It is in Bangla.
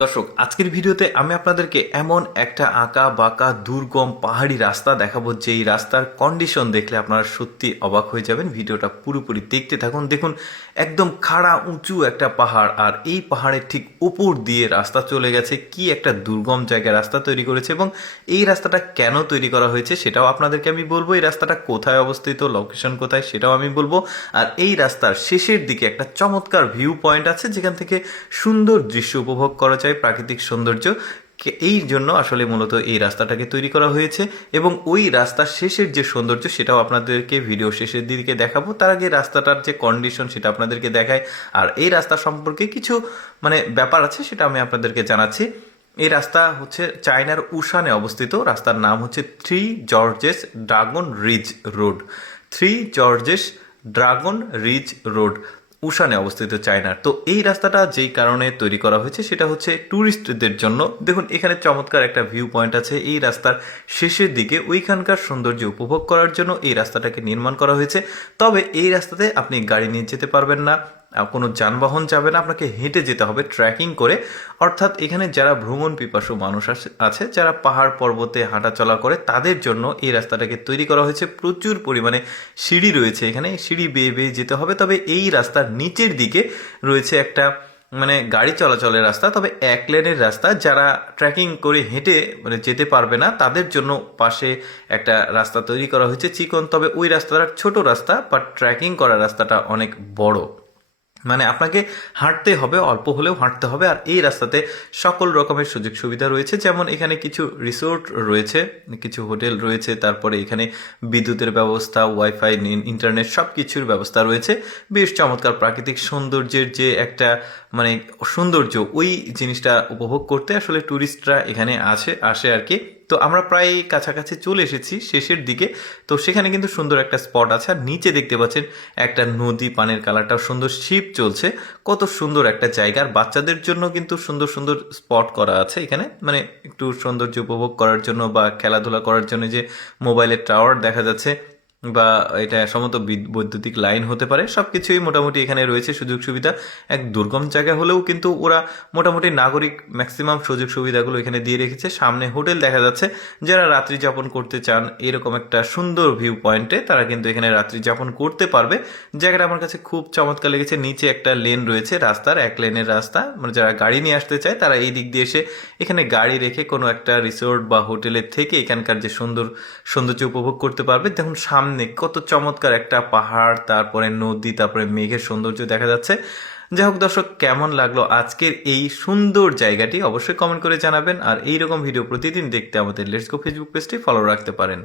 দর্শক, আজকের ভিডিওতে আমি আপনাদেরকে এমন একটা আঁকা বাঁকা দুর্গম পাহাড়ি রাস্তা দেখাবো, যেই রাস্তার কন্ডিশন দেখলে আপনারা সত্যি অবাক হয়ে যাবেন। ভিডিওটা পুরোপুরি দেখতে থাকুন। দেখুন, একদম খাড়া উঁচু একটা পাহাড়, আর এই পাহাড়ের ঠিক উপর দিয়ে রাস্তা চলে গেছে। কি একটা দুর্গম জায়গায় রাস্তা তৈরি করেছে, এবং এই রাস্তাটা কেন তৈরি করা হয়েছে সেটাও আপনাদেরকে আমি বলবো। এই রাস্তাটা কোথায় অবস্থিত, লোকেশন কোথায় সেটাও আমি বলবো। আর এই রাস্তার শেষের দিকে একটা চমৎকার ভিউ পয়েন্ট আছে, যেখান থেকে সুন্দর দৃশ্য উপভোগ করা যায়, প্রাকৃতিক সৌন্দর্য। এই জন্য আসলে মূলত এই রাস্তাটাকে তৈরি করা হয়েছে, এবং ওই রাস্তার শেষের যে সৌন্দর্য সেটাও আপনাদেরকে ভিডিও শেষের দিকে দেখাবো। তার আগে রাস্তাটার যে কন্ডিশন সেটা আপনাদেরকে দেখায়, আর এই রাস্তা সম্পর্কে কিছু ব্যাপার আছে সেটা আমি আপনাদেরকে জানাচ্ছি। এই রাস্তা হচ্ছে চায়নার উসানে অবস্থিত। রাস্তার নাম হচ্ছে Three Gorges Dragon Ridge Road. Three Gorges Dragon Ridge Road, উসানে অবস্থিত চায়নার। তো এই রাস্তাটা যেই কারণে তৈরি করা হয়েছে সেটা হচ্ছে ট্যুরিস্টদের জন্য। দেখুন, এখানে চমৎকার একটা ভিউ পয়েন্ট আছে এই রাস্তার শেষের দিকে। ওইখানকার সৌন্দর্য উপভোগ করার জন্য এই রাস্তাটাকে নির্মাণ করা হয়েছে। তবে এই রাস্তাতে আপনি গাড়ি নিয়ে যেতে পারবেন না, কোনো যানবাহন যাবে না, আপনাকে হেঁটে যেতে হবে ট্রেকিং করে। অর্থাৎ এখানে যারা ভ্রমণ পিপাসু মানুষ আছে, যারা পাহাড় পর্বতে হাঁটা চলা করে, তাদের জন্য এই রাস্তাটাকে তৈরি করা হয়েছে। প্রচুর পরিমাণে সিঁড়ি রয়েছে, এখানে সিঁড়ি বেয়ে বেয়ে যেতে হবে। তবে এই রাস্তার নিচের দিকে রয়েছে একটা গাড়ি চলাচলের রাস্তা, তবে এক লেনের রাস্তা। যারা ট্রেকিং করে হেঁটে যেতে পারবে না, তাদের জন্য পাশে একটা রাস্তা তৈরি করা হয়েছে চিকন। তবে ওই রাস্তাটা ছোট রাস্তা, বাট ট্রেকিং করার রাস্তাটা অনেক বড়। আপনাকে হাঁটতে হবে, অল্প হলেও হাঁটতে হবে। আর এই রাস্তাতে সকল রকমের সুযোগ সুবিধা রয়েছে, যেমন এখানে কিছু রিসোর্ট রয়েছে, কিছু হোটেল রয়েছে, তারপরে এখানে বিদ্যুতের ব্যবস্থা, ওয়াইফাই, ইন্টারনেট সব কিছুর ব্যবস্থা রয়েছে। বেশ চমৎকার প্রাকৃতিক সৌন্দর্যের যে একটা সৌন্দর্য, ওই জিনিসটা উপভোগ করতে আসলে ট্যুরিস্টরা এখানে আসে আর কি। তো আমরা প্রায় কাছাকাছি চলে এসেছি শেষের দিকে। তো সেখানে কিন্তু সুন্দর একটা স্পট আছে, আর নিচে দেখতে পাচ্ছেন একটা নদী, পানির কালারটাও সুন্দর, শিপ চলছে। কত সুন্দর একটা জায়গা। আর বাচ্চাদের জন্য কিন্তু সুন্দর সুন্দর স্পট করা আছে এখানে, একটু সৌন্দর্য উপভোগ করার জন্য বা খেলাধুলা করার জন্য। যে মোবাইলের টাওয়ার দেখা যাচ্ছে, বা এটা সম্ভবত বৈদ্যুতিক লাইন হতে পারে, সবকিছুই মোটামুটি এখানে রয়েছে সুযোগ সুবিধা। এক দুর্গম জায়গা হলেও কিন্তু ওরা মোটামুটি নাগরিক ম্যাক্সিমাম সুযোগ সুবিধাগুলো এখানে দিয়ে রেখেছে। সামনে হোটেল দেখা যাচ্ছে, যারা রাত্রি যাপন করতে চান এরকম একটা সুন্দর ভিউ পয়েন্টে, তারা কিন্তু এখানে রাত্রি যাপন করতে পারবে। জায়গাটা আমার কাছে খুব চমৎকার লেগেছে। নিচে একটা লেন রয়েছে রাস্তার, এক লেনের রাস্তা, যারা গাড়ি নিয়ে আসতে চায় তারা এই দিক দিয়ে এসে এখানে গাড়ি রেখে কোনো একটা রিসোর্ট বা হোটেলের থেকে এখানকার যে সৌন্দর্য উপভোগ করতে পারবে। দেখুন সামনে কত চমৎকার একটা পাহাড়, তারপরে নদী, তারপরে মেঘের সৌন্দর্য দেখা যাচ্ছে। যাই হোক দর্শক, কেমন লাগলো আজকের এই সুন্দর জায়গাটি অবশ্যই কমেন্ট করে জানাবেন। আর এইরকম ভিডিও প্রতিদিন দেখতে আমাদের লেটস গো ফেসবুক পেজটি ফলো রাখতে পারেন।